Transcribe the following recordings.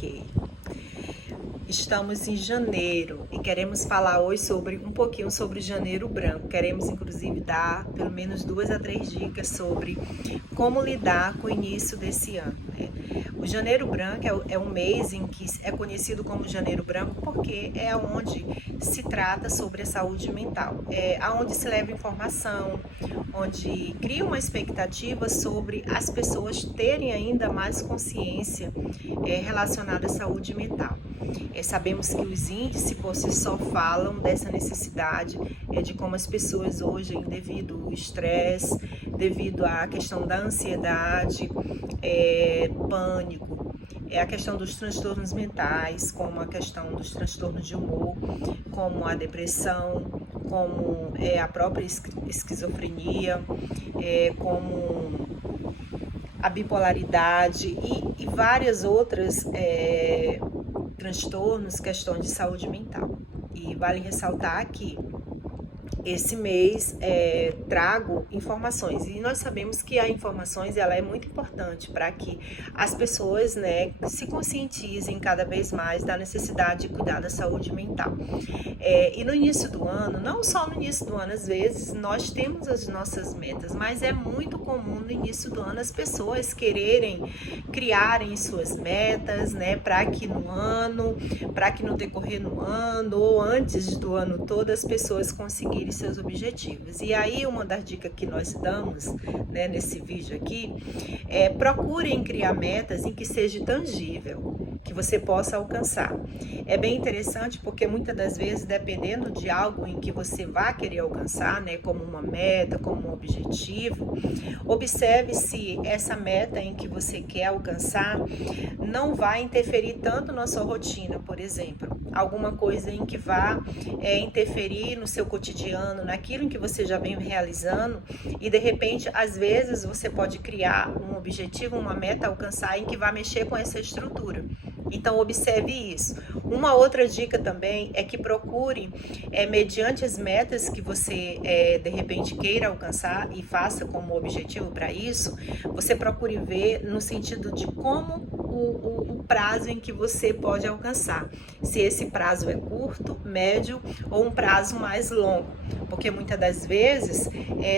Ok. Estamos em janeiro e queremos falar hoje um pouquinho sobre Janeiro Branco. Queremos, inclusive, dar pelo menos 2 a 3 dicas sobre como lidar com o início desse ano, né? O Janeiro Branco é um mês em que é conhecido como Janeiro Branco porque é onde se trata sobre a saúde mental, é onde se leva informação, onde cria uma expectativa sobre as pessoas terem ainda mais consciência relacionada à saúde mental. Sabemos que os índices por si só falam dessa necessidade de como as pessoas hoje, devido ao estresse, devido à questão da ansiedade, pânico, a questão dos transtornos mentais, como a questão dos transtornos de humor, como a depressão, como a própria esquizofrenia, como a bipolaridade e várias outras transtornos, questões de saúde mental. E vale ressaltar que esse mês trago informações e nós sabemos que a informações ela é muito importante para que as pessoas, né, se conscientizem cada vez mais da necessidade de cuidar da saúde mental. E no início do ano, não só no início do ano, às vezes nós temos as nossas metas, mas é muito comum no início do ano as pessoas criarem suas metas, né, para que no decorrer do ano ou antes do ano todo as pessoas conseguirem seus objetivos. E aí uma das dicas que nós damos, né, nesse vídeo aqui procurem criar metas em que seja tangível, que você possa alcançar. É bem interessante porque muitas das vezes, dependendo de algo em que você vai querer alcançar, né, como uma meta, como um objetivo, observe se essa meta em que você quer alcançar não vai interferir tanto na sua rotina, por exemplo. Alguma coisa em que vá interferir no seu cotidiano, naquilo em que você já vem realizando e de repente, às vezes, você pode criar um objetivo, uma meta a alcançar em que vai mexer com essa estrutura. Então, observe isso. Uma outra dica também é que procure, mediante as metas que você, de repente, queira alcançar e faça como objetivo para isso, você procure ver no sentido de como o prazo em que você pode alcançar. Se esse prazo é curto, médio ou um prazo mais longo. Porque muitas das vezes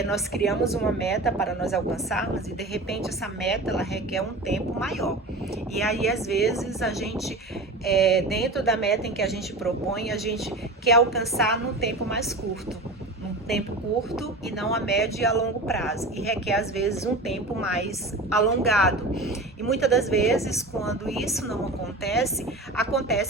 nós criamos uma meta para nós alcançarmos e de repente essa meta ela requer um tempo maior. E aí às vezes a gente, dentro da meta em que a gente propõe, a gente quer alcançar num tempo mais curto. Tempo curto e não a médio e a longo prazo, e requer às vezes um tempo mais alongado. E muitas das vezes, quando isso não acontece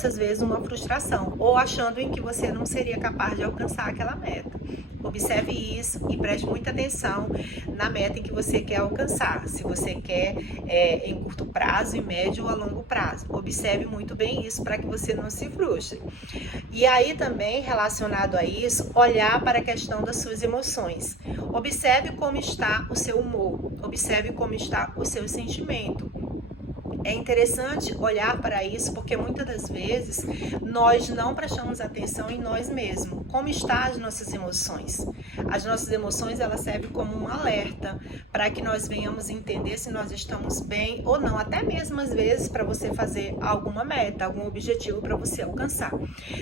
às vezes uma frustração, ou achando em que você não seria capaz de alcançar aquela meta. Observe isso e preste muita atenção na meta em que você quer alcançar. Se você quer em curto prazo, em médio ou a longo prazo. Observe muito bem isso para que você não se frustre. E aí também, relacionado a isso, olhar para a questão das suas emoções. Observe como está o seu humor. Observe como está o seu sentimento. É interessante olhar para isso porque muitas das vezes nós não prestamos atenção em nós mesmos. Como estão as nossas emoções? As nossas emoções elas servem como um alerta para que nós venhamos entender se nós estamos bem ou não. Até mesmo às vezes para você fazer alguma meta, algum objetivo para você alcançar.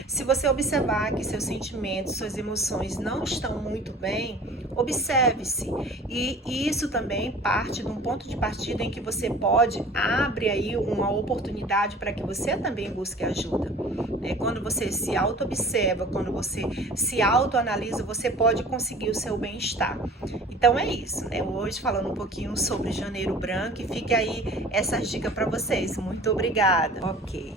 Se você observar que seus sentimentos, suas emoções não estão muito bem, observe-se. E isso também parte de um ponto de partida em que você pode abrir aí uma oportunidade para que você também busque ajuda. Quando você se auto-observa, quando você se autoanalisa, você pode conseguir o seu bem-estar. Então é isso, né? Hoje falando um pouquinho sobre Janeiro Branco e fica aí essas dicas para vocês. Muito obrigada. Ok.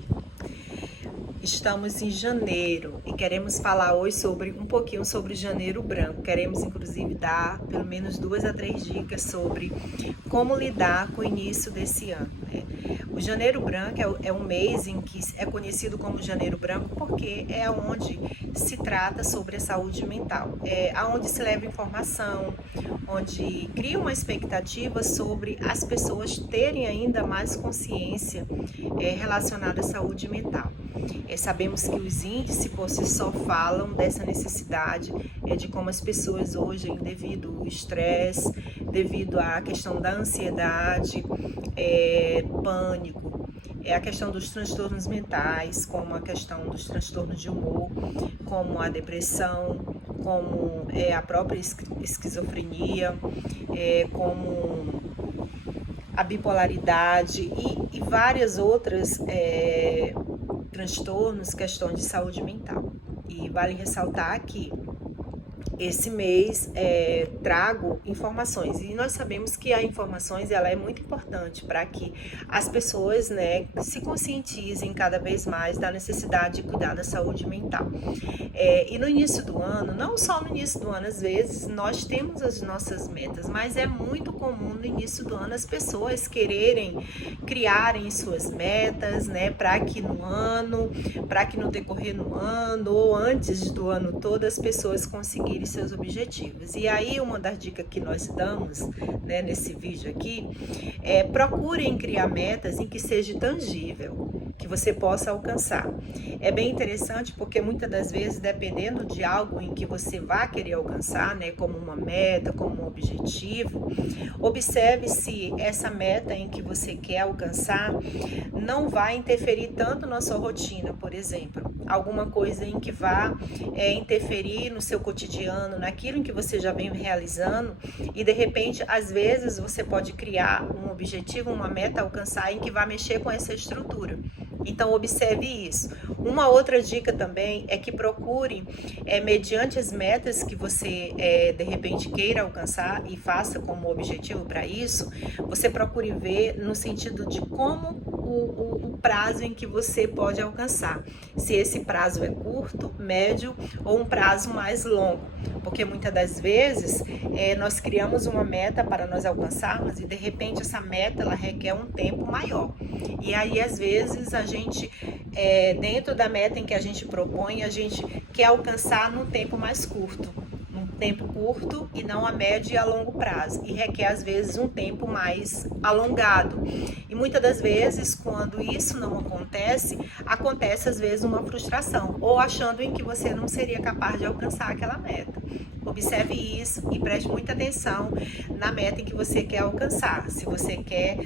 Estamos em janeiro e queremos falar hoje um pouquinho sobre Janeiro Branco. Queremos, inclusive, dar pelo menos 2 a 3 dicas sobre como lidar com o início desse ano, né? O Janeiro Branco é um mês em que é conhecido como Janeiro Branco porque é onde se trata sobre a saúde mental, onde se leva informação, onde cria uma expectativa sobre as pessoas terem ainda mais consciência relacionada à saúde mental. Sabemos que os índices por si só falam dessa necessidade de como as pessoas hoje, devido ao estresse, devido à questão da ansiedade, pânico, é a questão dos transtornos mentais, como a questão dos transtornos de humor, como a depressão, como a própria esquizofrenia, como a bipolaridade e várias outras transtornos, questões de saúde mental. E vale ressaltar que esse mês trago informações e nós sabemos que a informações ela é muito importante para que as pessoas, né, se conscientizem cada vez mais da necessidade de cuidar da saúde mental. E no início do ano, não só no início do ano, às vezes nós temos as nossas metas, mas é muito comum no início do ano as pessoas quererem criarem suas metas, né, para que no decorrer do ano ou antes do ano todo as pessoas conseguirem seus objetivos. E aí uma das dicas que nós damos, né, nesse vídeo aqui procurem criar metas em que seja tangível, que você possa alcançar. É bem interessante porque muitas das vezes, dependendo de algo em que você vai querer alcançar, né, como uma meta, como um objetivo, observe se essa meta em que você quer alcançar não vai interferir tanto na sua rotina, por exemplo. Alguma coisa em que vá interferir no seu cotidiano, naquilo em que você já vem realizando e de repente, às vezes, você pode criar um objetivo, uma meta a alcançar em que vai mexer com essa estrutura. Então, observe isso. Uma outra dica também é que procure, mediante as metas que você, de repente, queira alcançar e faça como objetivo para isso, você procure ver no sentido de como o prazo em que você pode alcançar. Se esse prazo é curto, médio ou um prazo mais longo. Porque muitas das vezes nós criamos uma meta para nós alcançarmos e de repente essa meta ela requer um tempo maior. E aí às vezes a gente, dentro da meta em que a gente propõe, a gente quer alcançar num tempo mais curto. Tempo curto e não a médio e a longo prazo, e requer às vezes um tempo mais alongado. E muitas das vezes, quando isso não acontece às vezes uma frustração, ou achando em que você não seria capaz de alcançar aquela meta. Observe isso e preste muita atenção na meta em que você quer alcançar. Se você quer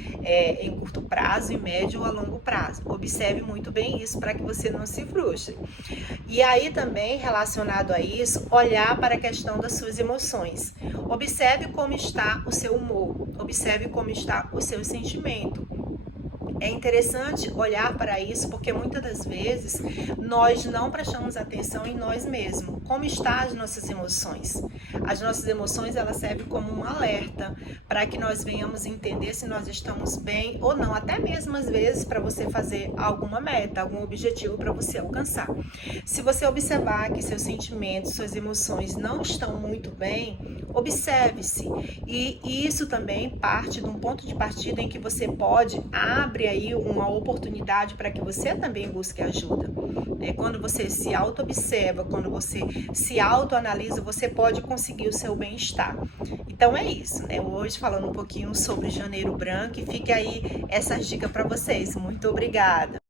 em curto prazo, em médio ou a longo prazo. Observe muito bem isso para que você não se frustre. E aí também, relacionado a isso, olhar para a questão das suas emoções. Observe como está o seu humor. Observe como está o seu sentimento. É interessante olhar para isso porque muitas das vezes nós não prestamos atenção em nós mesmos. Como estão as nossas emoções? As nossas emoções elas servem como um alerta para que nós venhamos entender se nós estamos bem ou não. Até mesmo às vezes para você fazer alguma meta, algum objetivo para você alcançar. Se você observar que seus sentimentos, suas emoções não estão muito bem, observe-se. E isso também parte de um ponto de partida em que você pode abrir aí uma oportunidade para que você também busque ajuda. Quando você se auto-observa, quando você se autoanalisa, você pode conseguir o seu bem-estar. Então é isso, né? Hoje falando um pouquinho sobre Janeiro Branco e fica aí essas dicas para vocês. Muito obrigada!